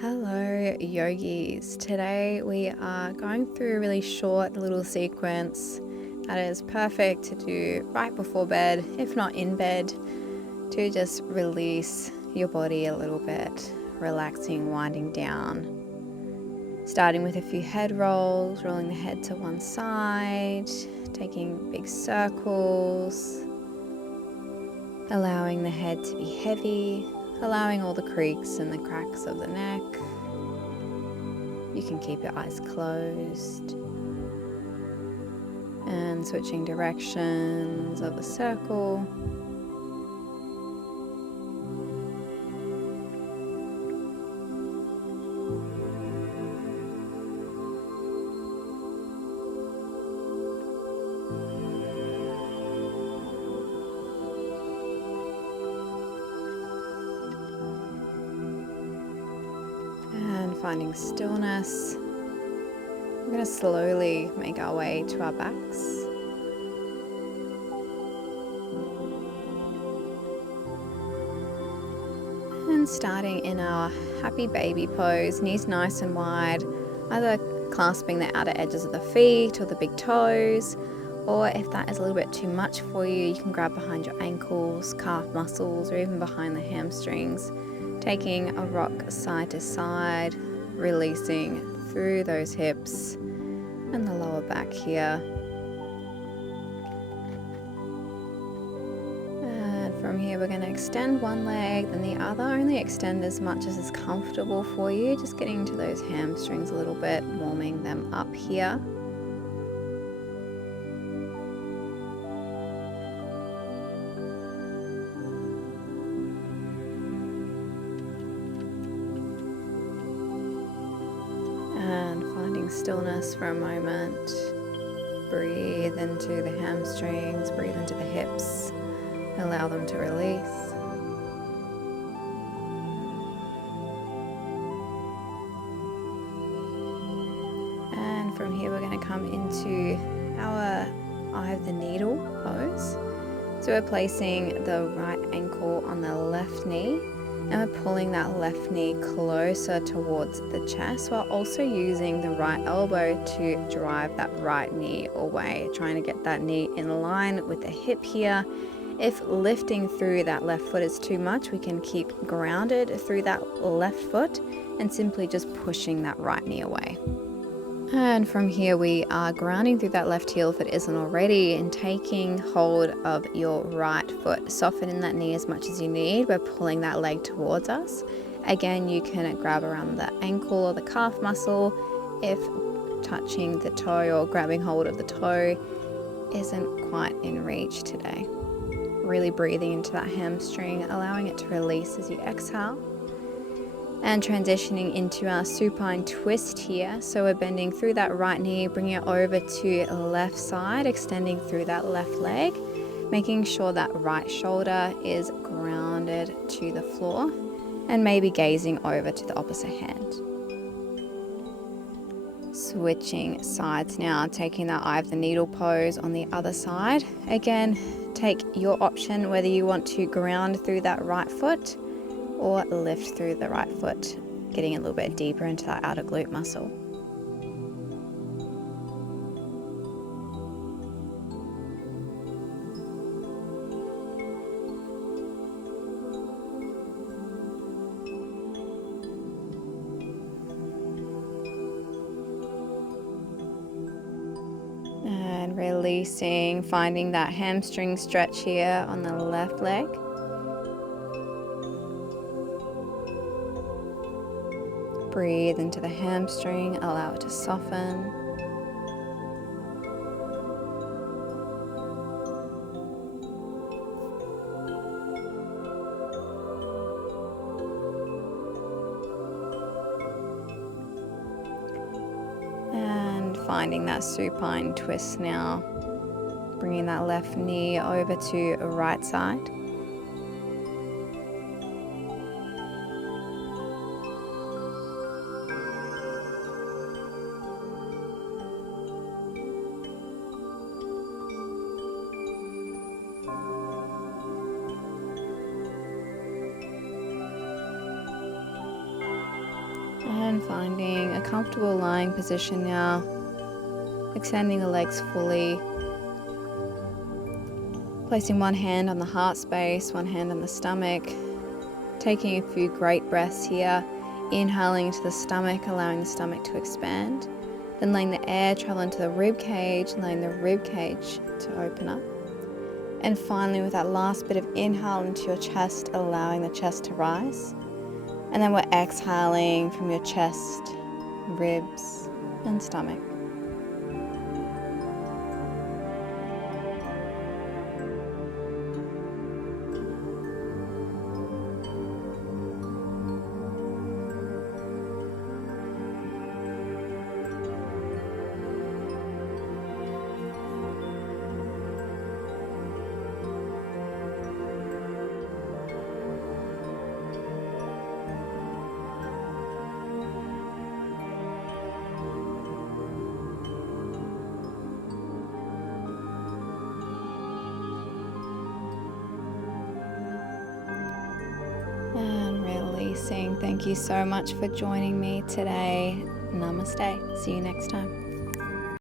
Hello, yogis. Today we are going through a really short little sequence that is perfect to do right before bed, if not in bed, to just release your body a little bit, relaxing, winding down. Starting with a few head rolls, rolling the head to one side, taking big circles, allowing the head to be heavy, allowing all the creaks and the cracks of the neck. You can keep your eyes closed and switching directions of a circle. And finding stillness. We're going to slowly make our way to our backs. And starting in our happy baby pose, knees nice and wide, either clasping the outer edges of the feet or the big toes, or if that is a little bit too much for you, you can grab behind your ankles, calf muscles, or even behind the hamstrings, taking a rock side to side, releasing through those hips and the lower back here. And from here we're going to extend one leg, then the other. Only extend as much as is comfortable for you, just getting into those hamstrings a little bit, warming them up here. And finding stillness for a moment. Breathe into the hamstrings, breathe into the hips. Allow them to release. And from here we're going to come into our eye of the needle pose. So we're placing the right ankle on the left knee, and we're pulling that left knee closer towards the chest while also using the right elbow to drive that right knee away, trying to get that knee in line with the hip here. If lifting through that left foot is too much, we can keep grounded through that left foot and simply just pushing that right knee away. And from here we are grounding through that left heel if it isn't already, and taking hold of your right foot, softening that knee as much as you need. We're pulling that leg towards us. Again, you can grab around the ankle or the calf muscle if touching the toe or grabbing hold of the toe isn't quite in reach today. Really breathing into that hamstring, allowing it to release as you exhale. And transitioning into our supine twist here. So we're bending through that right knee, bringing it over to left side, extending through that left leg, making sure that right shoulder is grounded to the floor, and maybe gazing over to the opposite hand. Switching sides now, taking that eye of the needle pose on the other side. Again, take your option whether you want to ground through that right foot or lift through the right foot, getting a little bit deeper into that outer glute muscle. And releasing, finding that hamstring stretch here on the left leg. Breathe into the hamstring, allow it to soften. And finding that supine twist now, bringing that left knee over to right side. And finding a comfortable lying position now, extending the legs fully, placing one hand on the heart space, one hand on the stomach, taking a few great breaths here, inhaling into the stomach, allowing the stomach to expand, then letting the air travel into the rib cage, letting the rib cage to open up. And finally, with that last bit of inhale into your chest, allowing the chest to rise. And then we're exhaling from your chest, ribs, and stomach. And releasing. Thank you so much for joining me today. Namaste. See you next time.